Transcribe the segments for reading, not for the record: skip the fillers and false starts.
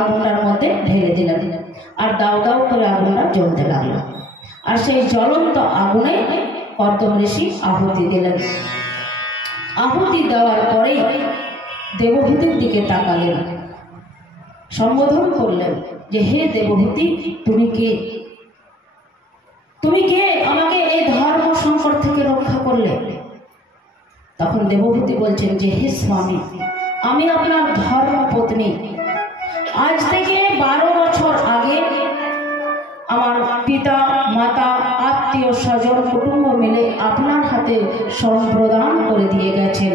আগুনটার মধ্যে ঢেলে দিলেন, আর দাউ দাউ করে আগুনটা জ্বলতে লাগলো। আর সেই জ্বলন্ত আগুনে কর্দম ঋষি আহুতি দিলেন। আহুতি দেওয়ার পরে দেবভূতির দিকে তাকালেন, সম্বোধন করলেন যে হে দেবভূতি, তুমি কে? তুমি কে আমাকে এই ধর্ম সংকট থেকে রক্ষা করলে? তখন দেবভূতি বলছেন যে হে স্বামী, আমি আপনার ধর্মপত্নী। আজ থেকে 12 বছর আগে আমার পিতা মাতা আত্মীয় স্বজন কুটুম্ব মিলে আপনার হাতে সম্প্রদান করে দিয়ে গেছেন,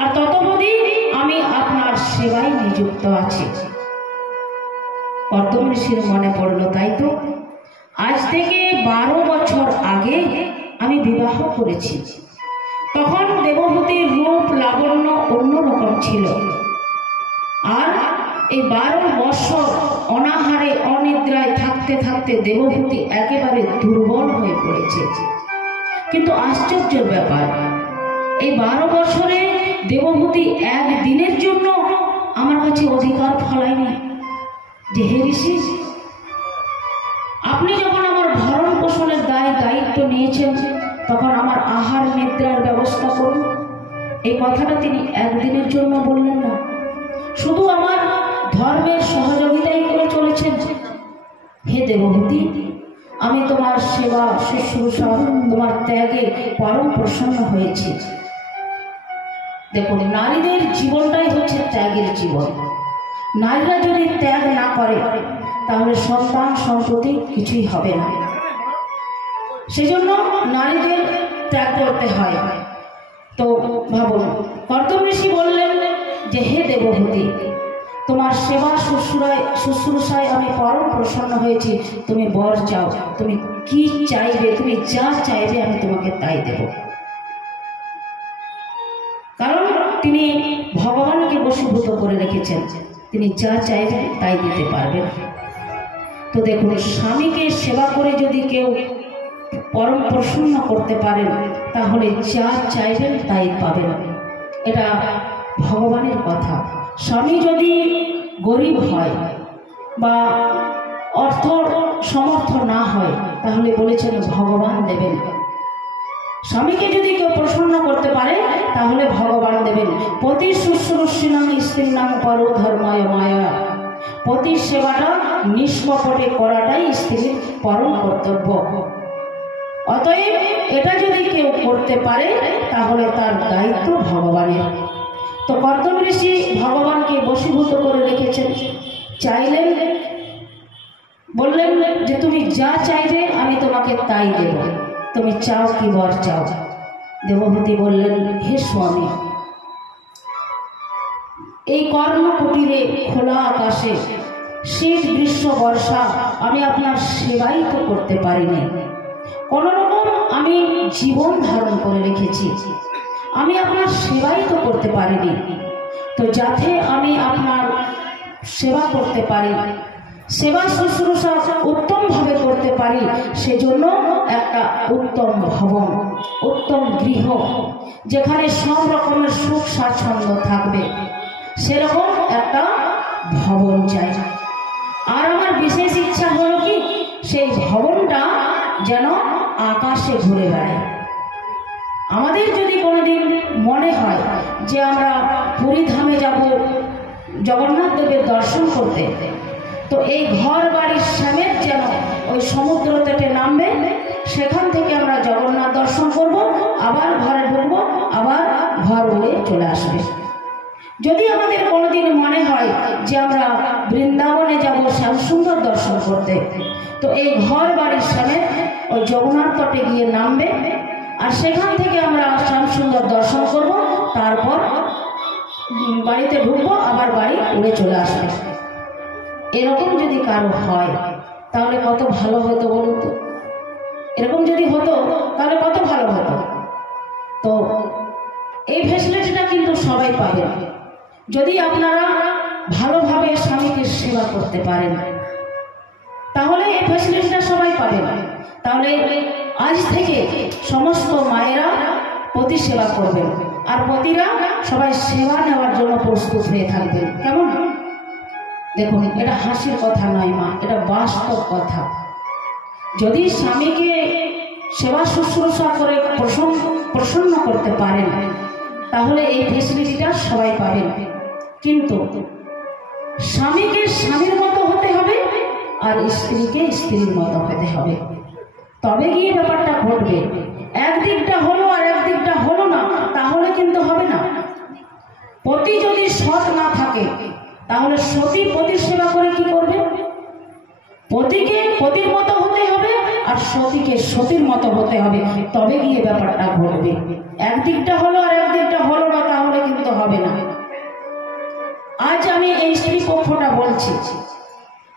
আর ততদিন আমি আপনার সেবায় নিযুক্ত আছি। কর্দম ঋষির মনে পড়ল, তাই তো, আজ থেকে 12 বছর আগে আমি বিবাহ করেছি। তখন দেবভূতির রূপ লাবণ্য অন্যরকম ছিল, আর এই 12 বছর অনাহারে অনিদ্রায় থাকতে থাকতে দেবভূতি একেবারে দুর্বল হয়ে পড়েছে। কিন্তু আশ্চর্যের ব্যাপার, এই 12 বছরে দেবভূতি একদিনের জন্য আমার কাছে অধিকার ফলায়নি যে হে ঋষি, আপনি যখন আমার ভরণ পোষণের দায়িত্ব নিয়েছেন তখন আমার আহার নিদ্রার ব্যবস্থা করুন। এই কথাটা তিনি একদিনের জন্য বললেন না, শুধু আমার ধর্মের সহযোগিতাই করে চলেছেন। হে দেবভূতি, আমি তোমার সেবা শুশ্রূষা তোমার ত্যাগে পরম প্রসন্ন হয়েছি। দেখুন, নারীদের জীবনটাই হচ্ছে ত্যাগের জীবন। নারীরা যদি ত্যাগ না করে তাহলে সন্তান সন্ততি কিছুই হবে না। সেজন্য নারীদের ত্যাগ করতে হয়। তো ভাবুন, কর্দম ঋষি বললেন যে হে দেবভূতি, তোমার সেবা শুশ্রূষায় আমি পরম প্রসন্ন হয়েছি। তুমি বর চাও, তুমি কি চাইবে, তুমি যা চাইবে আমি তোমাকে তাই দেব। কারণ তিনি ভগবানকে বশীভূত করে রেখেছেন, তিনি যা চাইবেন তাই দিতে পারবেন। তো দেখুন, স্বামীকে সেবা করে যদি কেউ পরম প্রসন্ন করতে পারেন তাহলে যা চাইবেন তাই পাবেন। এটা ভগবানের কথা। স্বামী যদি গরিব হয় বা অর্থ সমর্থ না হয় তাহলে বলেছেন ভগবান দেবেন। স্বামীকে যদি কেউ প্রসন্ন করতে পারে তাহলে ভগবান দেবেন। পতি শুশ্রূষিণাং স্ত্রীণাং পরো ধর্মায় মায়া। পতির সেবাটা নিষ্কপটে করাটাই স্ত্রীর পরম কর্তব্য। অতএব এটা যদি কেউ করতে পারে তাহলে তার দায়িত্ব ভগবানের। তো কর্দম ঋষি ভগবানকে বশীভূত করে রেখেছেন। চাইলেন, বললেন যে তুমি যা চাইবে আমি তোমাকে তাই দেব, তুমি চাও কি বর চাও? দেবভূতি বললেন, হে স্বামী, এই কর্ণকুটিরে খোলা আকাশে শীত গ্রীষ্ম বর্ষা আমি আপনার সেবাই তো করতে পারিনি। কোন রকম আমি জীবন ধারণ করে রেখেছি, আমি আপনার সেবাই তো করতে পারিনি। তো যাতে আমি আপনার সেবা করতে পারি, সেবা শুশ্রূষা উত্তমভাবে করতে পারি, সেজন্য একটা উত্তম ভবন, উত্তম গৃহ, যেখানে সব রকমের সুখ স্বাচ্ছন্দ্য থাকবে, সেরকম একটা ভবন চাই। আর আমার বিশেষ ইচ্ছা হলো কি, সেই ভবনটা যেন আকাশে ঘুরে বেড়ায়। আমাদের যদি কোনোদিন মনে হয় যে আমরা পুরী ধামে যাব জগন্নাথ দেবের দর্শন করতে, তো এই ঘর বাড়ির সমেত যেন ওই সমুদ্র তটে নামবে, সেখান থেকে আমরা জগন্নাথ দর্শন করব, আবার ঘরে ঢুকবো, আবার ঘর হয়ে চলে আসবে। যদি আমাদের কোনোদিন মনে হয় যে আমরা বৃন্দাবনে যাব শ্যামসুন্দর দর্শন করতে, তো এই ঘর বাড়ির সমেত ওই জগন্নাথ তটে গিয়ে নামবে, আর সেখান থেকে আমরা শ্যামসুন্দর দর্শন করব, তারপর বাড়িতে ঢুকবো, আবার বাড়ি উড়ে চলে আসবে। এরকম যদি কারো হয় তাহলে কত ভালো হতো বলুন তো? এরকম যদি হতো তাহলে কত ভালো হতো। তো এই ফ্যাসিলিটিটা কিন্তু সবাই পাবেন যদি আপনারা ভালোভাবে স্বামীকে সেবা করতে পারেন, তাহলে এই ফ্যাসিলিটিটা সবাই পাবেন। তাহলে আজ থেকে সমস্ত মায়েরা পতি সেবা করবেন, আর পতিরা সবাই সেবা নেওয়ার জন্য প্রস্তুত হয়ে থাকবেন। কেমন? দেখুন, এটা হাসির কথা নয় মা, এটা বাস্তব কথা। যদি স্বামীকে সেবা শুশ্রূষা করে প্রসন্ন করতে পারেন, তাহলে এই ফেসিলিটিটা সবাই পাবেন। কিন্তু স্বামীকে স্বামীর মতো হতে হবে আর স্ত্রীকে স্ত্রীর মতো হতে হবে, তবে গিয়ে ব্যাপারটা ঘটবে। একদিকটা হলো আর একদিকটা হলো না, তাহলে কিন্তু হবে না। পতি যদি সৎ না থাকে, তাহলে সতী পতির সেবা করে কি করবে? পতিকে পতির মতো হতে হবে আর সতীকে সতীর মতো হতে হবে, তবে গিয়ে ব্যাপারটা ঘটবে। একদিকটা হলো আর একদিকটা হলো না, তাহলে কিন্তু হবে না। আজ আমি এই স্ত্রী পক্ষটা বলছি,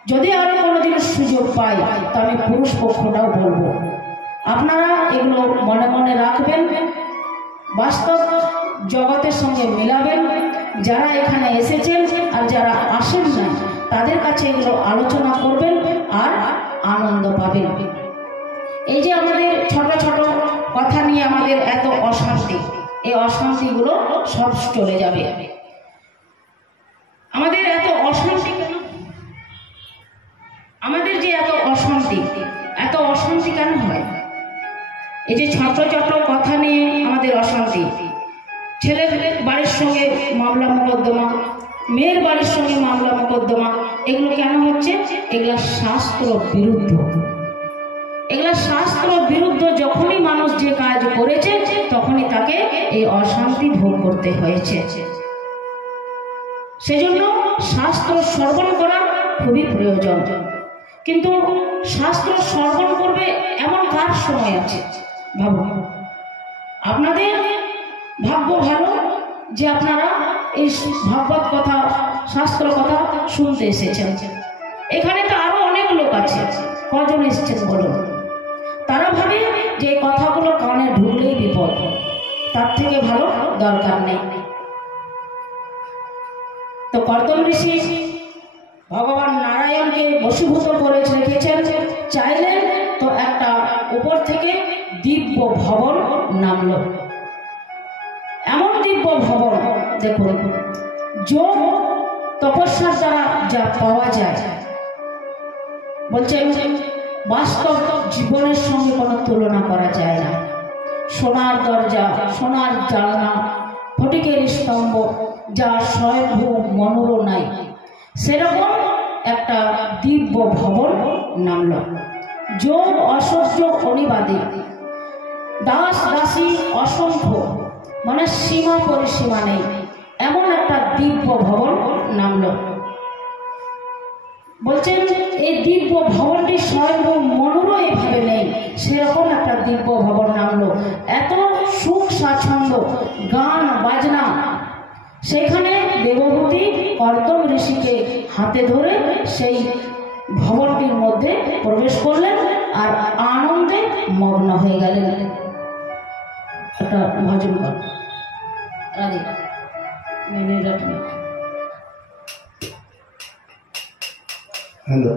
যদি আরো কোনোদিন সুযোগ পাই তো আমি পুরুষ পক্ষটাও বলবো। আপনারা এগুলো মনে মনে রাখবেন, বাস্তব জগতের সঙ্গে মিলাবেন। যারা এখানে এসেছেন আর যারা আসেন না, তাদের কাছে এগুলো আলোচনা করবেন আর আনন্দ পাবেন। এই যে আমাদের ছোট ছোট কথা নিয়ে আমাদের এত অশান্তি, এই অশান্তিগুলো সব চলে যাবে। আমাদের এত অশান্তি কেন? আমাদের যে এত অশান্তি কেন হয়? এই যে ছোট ছোট কথা নিয়ে আমাদের অশান্তি, ছেলের বাড়ির সঙ্গে মামলা মোকদ্দমা, মেয়ের বাড়ির সঙ্গে মামলা মোকদ্দমা, এগুলো কেন হচ্ছে? এগুলা শাস্ত্র বিরুদ্ধ। এগুলা শাস্ত্র বিরুদ্ধ। যখনই মানুষ যে কাজ করেছে, তখনই তাকে এই অশান্তি ভোগ করতে হয়েছে। সেজন্য শাস্ত্র শ্রবণ করা খুবই প্রয়োজন। কিন্তু শাস্ত্র শ্রবণ করবে এমন কার সময় আছে? ভাবুন, আপনাদের ভাগ্য ভালো যে আপনারা এই ভাগবত কথা, শাস্ত্র কথা শুনতে এসেছেন। এখানে তো আরো অনেক লোক আছে, কজন এসেছেন বলুন? তারা ভাবে যে এই কথাগুলো কানে ঢুকলেই বিপদ, তার থেকে ভালো দরকার নেই। তো কর্দম ঋষি ভগবান নারায়ণকে বশীভূত করে রেখেছেন, চাইলেন তো একটা উপর থেকে দিব্য ভবন নামলো। এমন দিব্য ভবন, দেখুন, যোগ তপস্যার দ্বারা যা পাওয়া যায়, বলছেন বাস্তব জীবনের সঙ্গে কোনো তুলনা করা যায় না। সোনার দরজা, সোনার জানলা, ফটিকের স্তম্ভ, যা স্বয়ংভূ মনোরও নাই, সেরকম একটা দিব্য ভবন নামল। যোগ অসহ্য অনিবাদী, দাস দাসী অসংখ্য, মানে সীমা পরিসীমা নেই, এমন একটা দিব্য ভবন নামল। বলছেন এই দিব্য ভবনটি স্বয়ংভূ মনোরও এভাবে নেই, সেরকম একটা দিব্য ভবন নামলো। এত সুখ স্বাচ্ছন্দ্য, গান বাজনা। সেখানে দেবভূতি কর্দম ঋষিকে হাতে ধরে সেই ভবনটির মধ্যে প্রবেশ করলেন আর আনন্দে মগ্ন হয়ে গেলেন। একটা ভজন কর রাধে মেনে রাখবে। হ্যালো,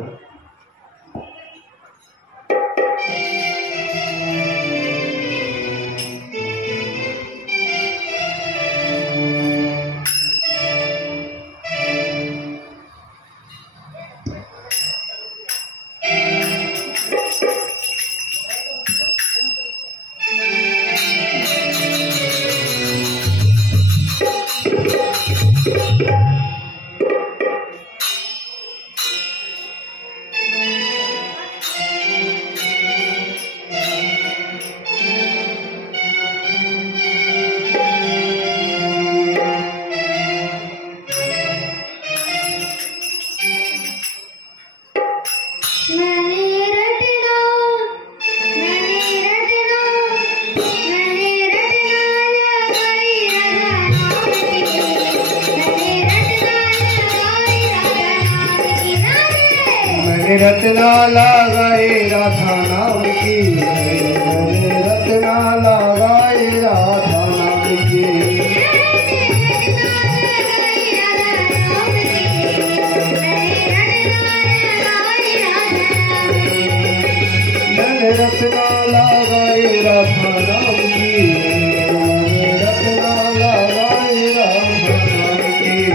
रत्ना लगाए राधा नाम की, रत्ना लगाए राधा नाम की, रत्ना लगाए राधा नाम की, रत्ना लगाए राधा नाम की।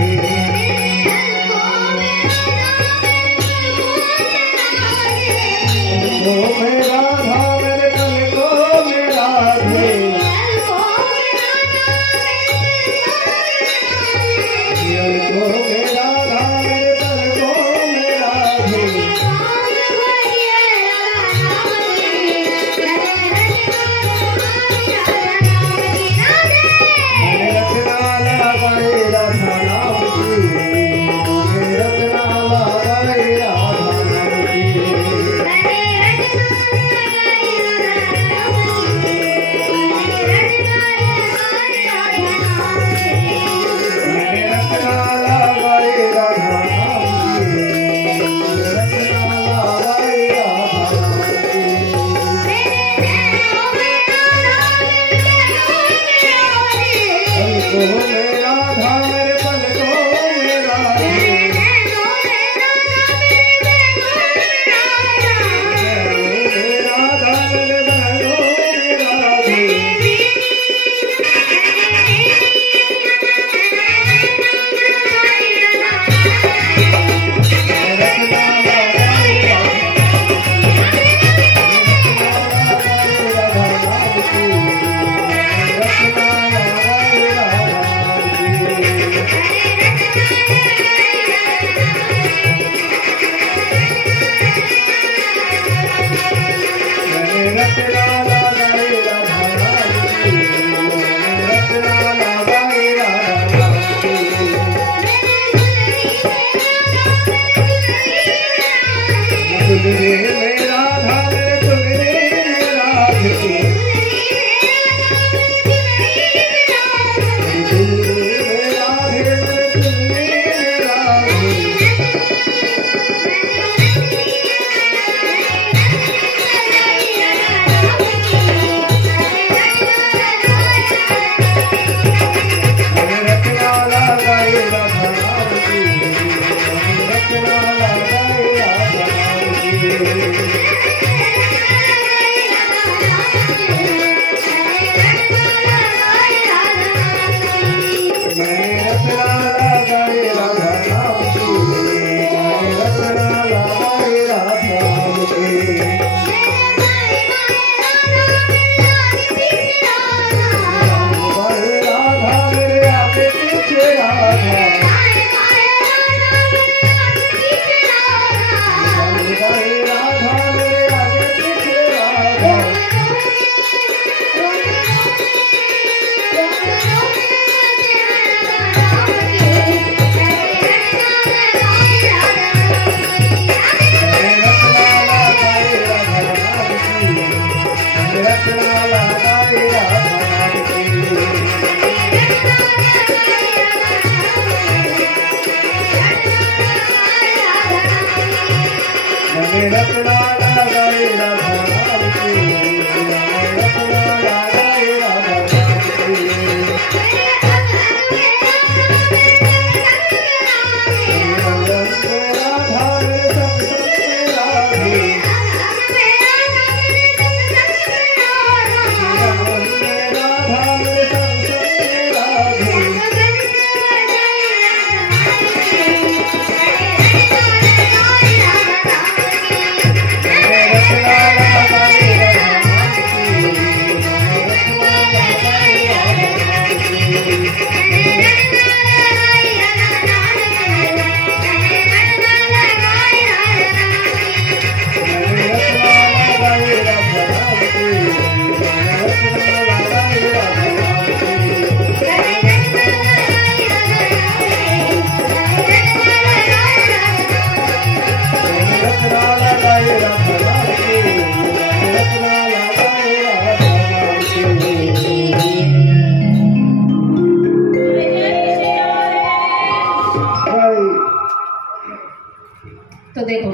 তো দেখো,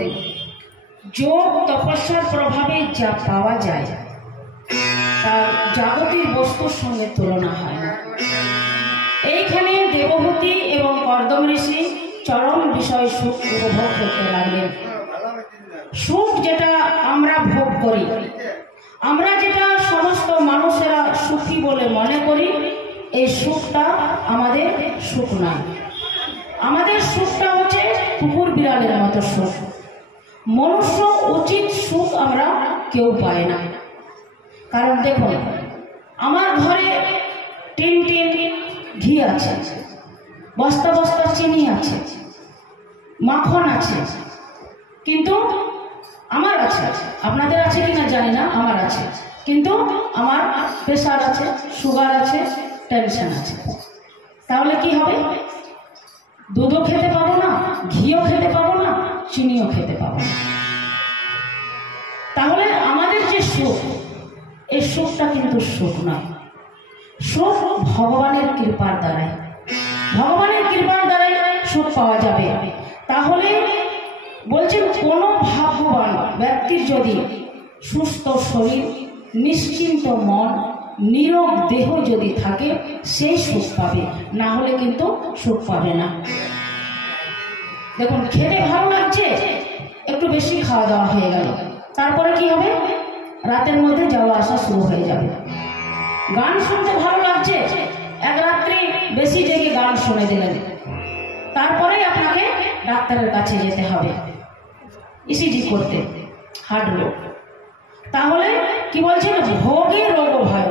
যোগ তপস্যার প্রভাবে যা পাওয়া যায় তার জাগতিক বস্তুর সঙ্গে তুলনা হয় না। এইখানে দেবহূতি এবং কর্দম ঋষি চরম বিষয় সুখ উপভোগ করতে লাগলেন। সুখ যেটা আমরা ভোগ করি, আমরা যেটা সমস্ত মানুষেরা সুখী বলে মনে করি, এই সুখটা আমাদের সুখ নয়। আমাদের সুখটা হচ্ছে কুকুর বিড়ালের মতো সুখ। মনুষ্য উচিত সুখ আমরা কেউ পাই না। কারণ দেখুন, আমার ঘরে টিন টিন ঘি আছে, বস্তা বস্তা চিনি আছে, মাখন আছে, কিন্তু আমার আছে, আপনাদের আছে কিনা জানি না, আমার আছে, কিন্তু আমার প্রেশার আছে, সুগার আছে, টেনশন আছে। তাহলে কি হবে? দুধও খেতে পাবো না, ঘিও খেতে পাবো না, চিনিও খেতে পাবো না। তাহলে আমাদের যে সুখ, এই সুখটা কিন্তু সুখ নয়। সুখ ভগবানের কৃপার দ্বারাই, ভগবানের কৃপার দ্বারাই সুখ পাওয়া যাবে। তাহলে বলছেন, কোনো ভাগ্যবান ব্যক্তির যদি সুস্থ শরীর, নিশ্চিন্ত মন, নীরব দেহ যদি থাকে, সেই সুখ পাবে, না হলে কিন্তু সুখ পাবে না। দেখুন, খেতে ভালো লাগছে, একটু বেশি খাওয়া দাওয়া হয়ে গেল, তারপরে কি হবে? রাতের মধ্যে যাওয়া আসা শুরু হয়ে যাবে। গান শুনতে ভালো লাগছে, এক রাত্রি বেশি জেগে গান শুনে দিলেন, তারপরেই আপনাকে ডাক্তারের কাছে যেতে হবে ইসিজি করতে, হার্ট রোগ। তাহলে কি বলছেন? ভোগে রোগ ভয়।